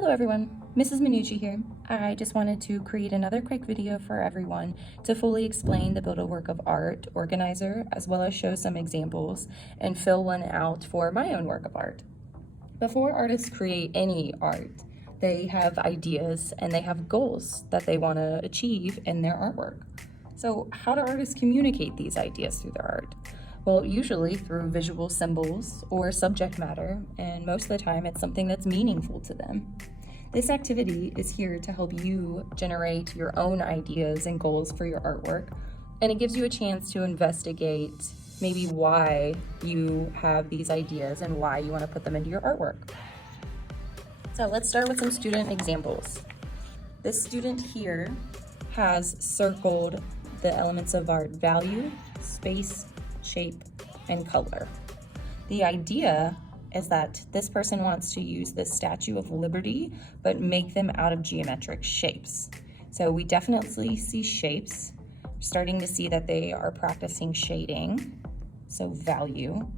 Hello everyone, Mrs. Minucci here. I just wanted to create another quick video for everyone to fully explain the Build a Work of Art organizer, as well as show some examples and fill one out for my own work of art. Before artists create any art, they have ideas and they have goals that they want to achieve in their artwork. So how do artists communicate these ideas through their art? Well, usually through visual symbols or subject matter, and most of the time it's something that's meaningful to them. This activity is here to help you generate your own ideas and goals for your artwork, and it gives you a chance to investigate maybe why you have these ideas and why you want to put them into your artwork. So let's start with some student examples. This student here has circled the elements of art: value, space, shape, and color. The idea is that this person wants to use this Statue of Liberty, but make them out of geometric shapes. So we definitely see shapes. We're starting to see that they are practicing shading, so value.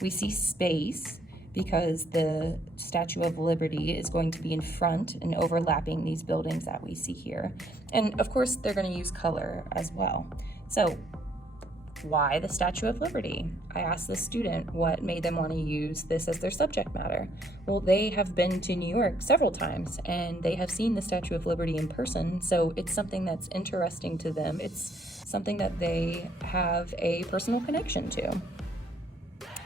We see space because the Statue of Liberty is going to be in front and overlapping these buildings that we see here. And of course, they're going to use color as well. So why the Statue of Liberty? I asked the student what made them want to use this as their subject matter. Well, they have been to New York several times and they have seen the Statue of Liberty in person, so it's something that's interesting to them. It's something that they have a personal connection to.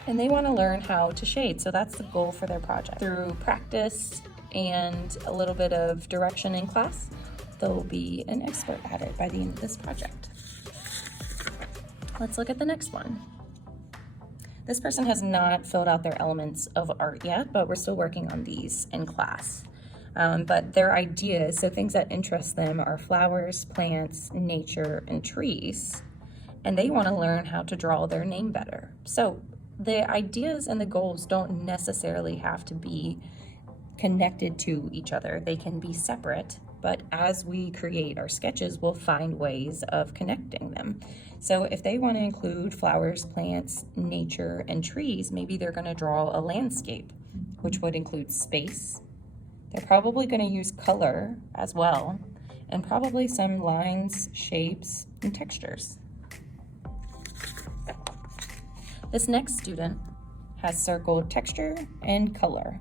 And they want to learn how to shade, so that's the goal for their project. Through practice and a little bit of direction in class, they'll be an expert at it by the end of this project. Let's look at the next one. This person has not filled out their elements of art yet, but we're still working on these in class. But their ideas, so things that interest them, are flowers, plants, nature, and trees. And they want to learn how to draw their name better. So the ideas and the goals don't necessarily have to be connected to each other. They can be separate, but as we create our sketches, we'll find ways of connecting them. So if they want to include flowers, plants, nature, and trees, maybe they're going to draw a landscape, which would include space. They're probably going to use color as well, and probably some lines, shapes, and textures. This next student has circled texture and color.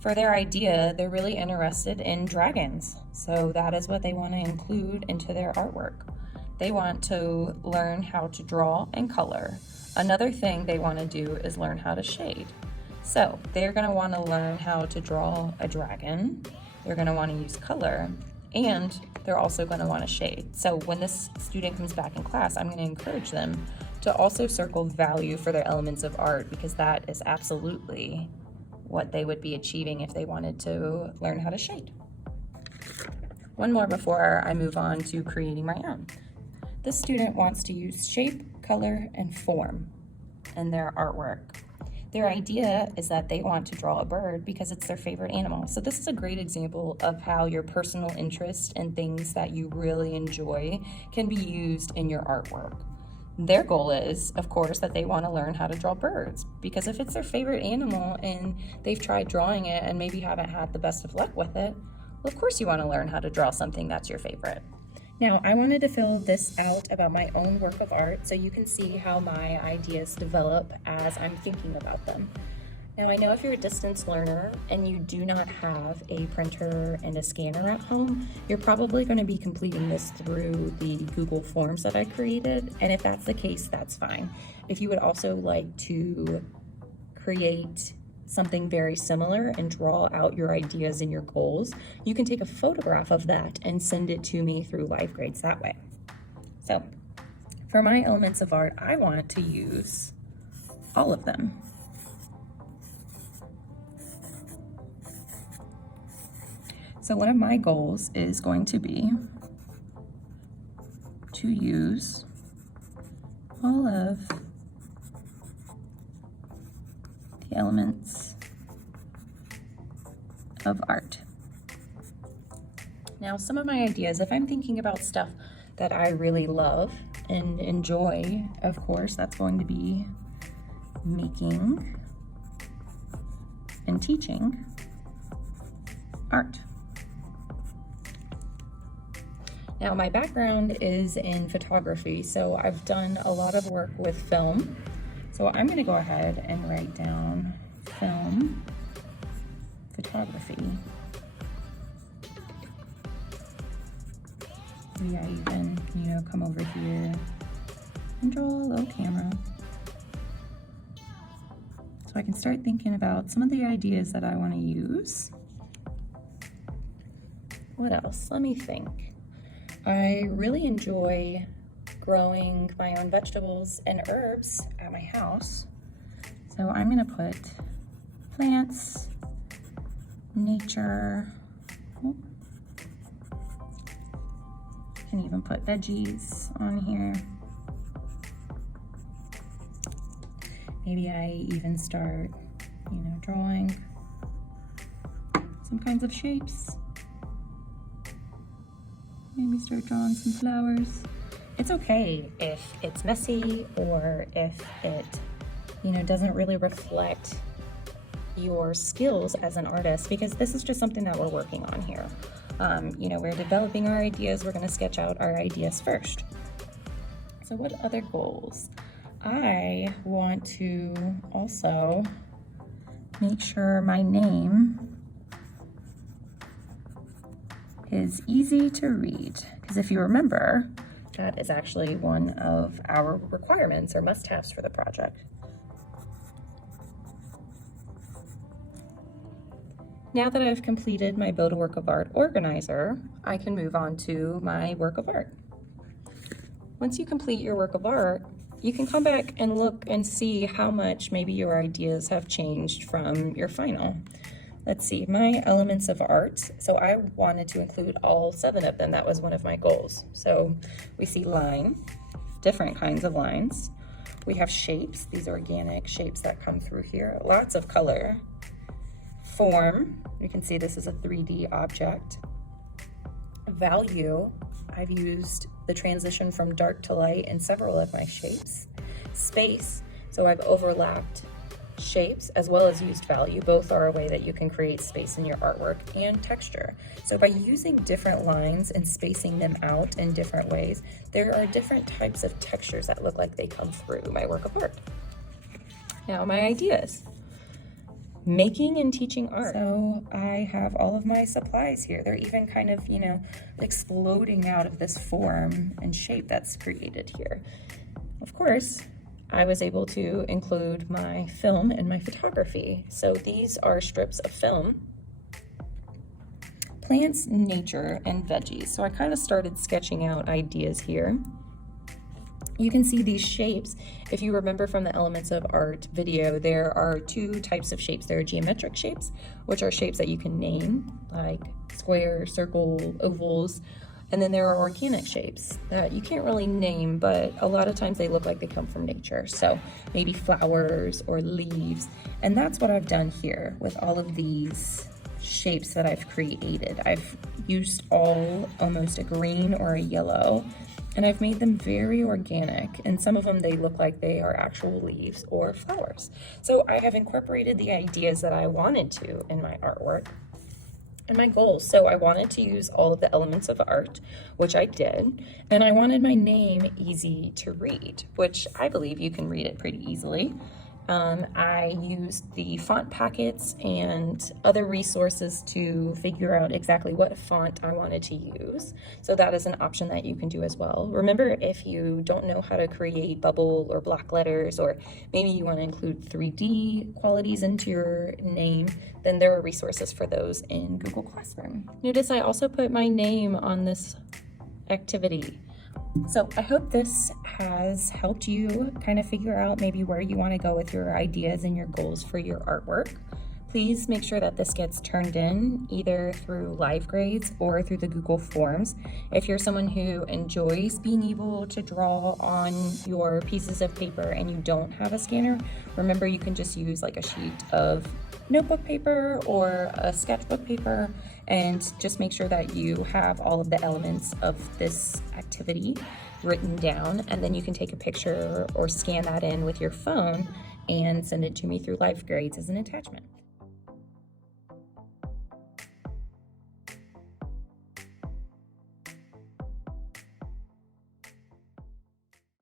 For their idea, they're really interested in dragons, so that is what they want to include into their artwork. They want to learn how to draw and color. Another thing they want to do is learn how to shade. So they're going to want to learn how to draw a dragon, they're going to want to use color, and they're also going to want to shade. So when this student comes back in class, I'm going to encourage them to also circle value for their elements of art, because that is absolutely what they would be achieving if they wanted to learn how to shade. One more before I move on to creating my own. This student wants to use shape, color, and form in their artwork. Their idea is that they want to draw a bird because it's their favorite animal. So this is a great example of how your personal interest and things that you really enjoy can be used in your artwork. Their goal is, of course, that they want to learn how to draw birds, because if it's their favorite animal and they've tried drawing it and maybe haven't had the best of luck with it, well, of course you want to learn how to draw something that's your favorite. Now, I wanted to fill this out about my own work of art so you can see how my ideas develop as I'm thinking about them. Now, I know if you're a distance learner and you do not have a printer and a scanner at home, you're probably going to be completing this through the Google Forms that I created. And if that's the case, that's fine. If you would also like to create something very similar and draw out your ideas and your goals, you can take a photograph of that and send it to me through LiveGrades that way. So for my elements of art, I want to use all of them. So one of my goals is going to be to use all of the elements of art. Now, some of my ideas, if I'm thinking about stuff that I really love and enjoy, of course, that's going to be making and teaching art. Now my background is in photography, so I've done a lot of work with film. So I'm gonna go ahead and write down film photography. Maybe I even, come over here and draw a little camera. So I can start thinking about some of the ideas that I want to use. What else? Let me think. I really enjoy growing my own vegetables and herbs at my house. So I'm going to put plants, nature. You can even put veggies on here. Maybe I even start, drawing some kinds of shapes. Maybe start drawing some flowers. It's okay if it's messy or if it, doesn't really reflect your skills as an artist, because this is just something that we're working on here. We're developing our ideas. We're going to sketch out our ideas first. So what other goals? I want to also make sure my name is easy to read, because if you remember, that is actually one of our requirements or must-haves for the project. Now that I've completed my Build a Work of Art organizer, I can move on to my work of art. Once you complete your work of art, you can come back and look and see how much maybe your ideas have changed from your final. Let's see, my elements of art. So I wanted to include all 7 of them. That was one of my goals. So we see line, different kinds of lines. We have shapes, these organic shapes that come through here. Lots of color. Form, you can see this is a 3D object. Value, I've used the transition from dark to light in several of my shapes. Space, so I've overlapped shapes as well as used value. Both are a way that you can create space in your artwork. And texture, so by using different lines and spacing them out in different ways, there are different types of textures that look like they come through my work of art. Now my ideas. Making and teaching art. So I have all of my supplies here. They're even kind of, exploding out of this form and shape that's created here. Of course, I was able to include my film and my photography. So these are strips of film. Plants, nature, and veggies. So I kind of started sketching out ideas here. You can see these shapes. If you remember from the Elements of Art video, there are 2 types of shapes. There are geometric shapes, which are shapes that you can name, like square, circle, ovals. And then there are organic shapes that you can't really name, but a lot of times they look like they come from nature. So maybe flowers or leaves. And that's what I've done here with all of these shapes that I've created. I've used all almost a green or a yellow, and I've made them very organic, and some of them they look like they are actual leaves or flowers. So I have incorporated the ideas that I wanted to in my artwork and my goals. So I wanted to use all of the elements of art, which I did, and I wanted my name easy to read, which I believe you can read it pretty easily. I used the font packets and other resources to figure out exactly what font I wanted to use. So that is an option that you can do as well. Remember, if you don't know how to create bubble or block letters, or maybe you want to include 3D qualities into your name, then there are resources for those in Google Classroom. Notice I also put my name on this activity. So I hope this has helped you kind of figure out maybe where you want to go with your ideas and your goals for your artwork. Please make sure that this gets turned in either through LiveGrades or through the Google Forms. If you're someone who enjoys being able to draw on your pieces of paper and you don't have a scanner, remember you can just use like a sheet of notebook paper or a sketchbook paper, and just make sure that you have all of the elements of this activity written down, and then you can take a picture or scan that in with your phone and send it to me through LiveGrades as an attachment.